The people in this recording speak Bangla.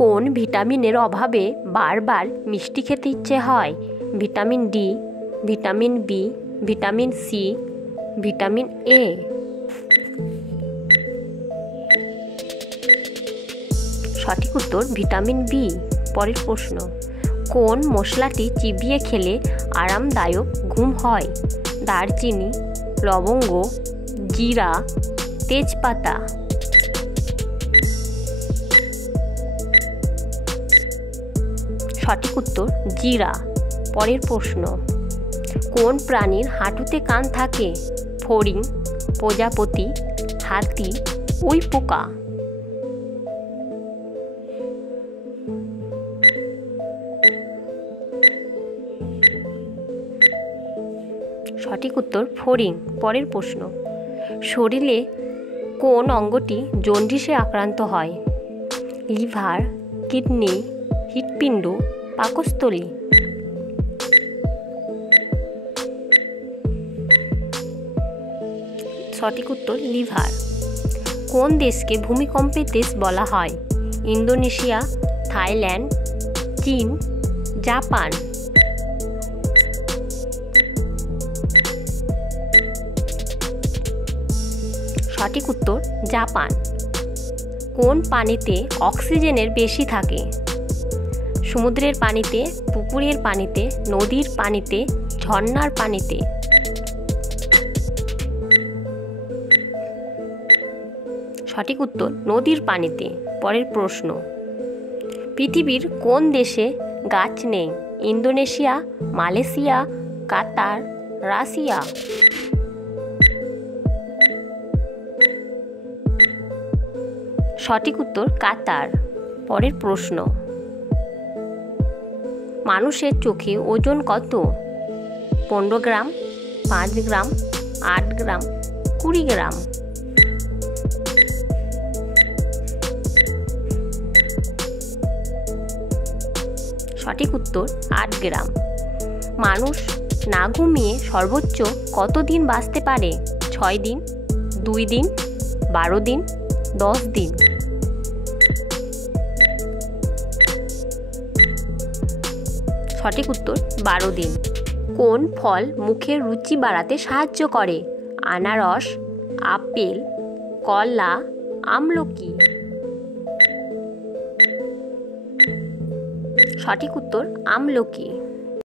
কোন ভিটামিনের অভাবে বারবার মিষ্টি খেতে ইচ্ছে হয়? Vitamin D, vitamin B, vitamin C, vitamin A. সঠিক উত্তর ভিটামিন বি। পরের প্রশ্ন, কোন মশলাটি চিবিয়ে খেলে আরামদায়ক ঘুম হয়? দারচিনি, লবঙ্গ, জিরা, তেজপাতা। সঠিক উত্তর জিরা। পরের প্রশ্ন, কোন প্রাণীর হাঁটুতে কান থাকে? ফড়িং, প্রজাপতি, হাতি, উইপোকা। সঠিক উত্তর ফড়িং। পরের প্রশ্ন, শরীরে কোন অঙ্গটি জন্ডিসে আক্রান্ত হয়? লিভার, কিডনি, হৃৎপিণ্ড, পাকস্থলী। সঠিক উত্তর লিভার। কোন দেশকে ভূমিকম্পের দেশ বলা হয়? ইন্দোনেশিয়া, থাইল্যান্ড, চীন, জাপান। সঠিক উত্তর জাপান। কোন পানিতে অক্সিজেনের বেশি থাকে? সমুদ্রের পানিতে, পুকুরের পানিতে, নদীর পানিতে, ঝর্ণার পানিতে। সঠিক উত্তর নদীর পানিতে। পরের প্রশ্ন, পৃথিবীর কোন দেশে গাছ নেই? ইন্দোনেশিয়া, মালয়েশিয়া, কাতার, রাশিয়া। সঠিক উত্তর কাতার। পরের প্রশ্ন, মানুষের চোখে ওজন কত? 15 গ্রাম, 5 গ্রাম, 8 গ্রাম, 20 গ্রাম। সঠিক উত্তর 8 গ্রাম। মানুষ না ঘুমিয়ে সর্বোচ্চ কতদিন বাঁচতে পারে? 6 দিন, 2 দিন, 12 দিন, 10 দিন। সঠিক উত্তর 12 দিন। কোন ফল মুখের রুচি বাড়াতে সাহায্য করে? আনারস, আপেল, কলা, আমলকি। সঠিক উত্তর আমলকি।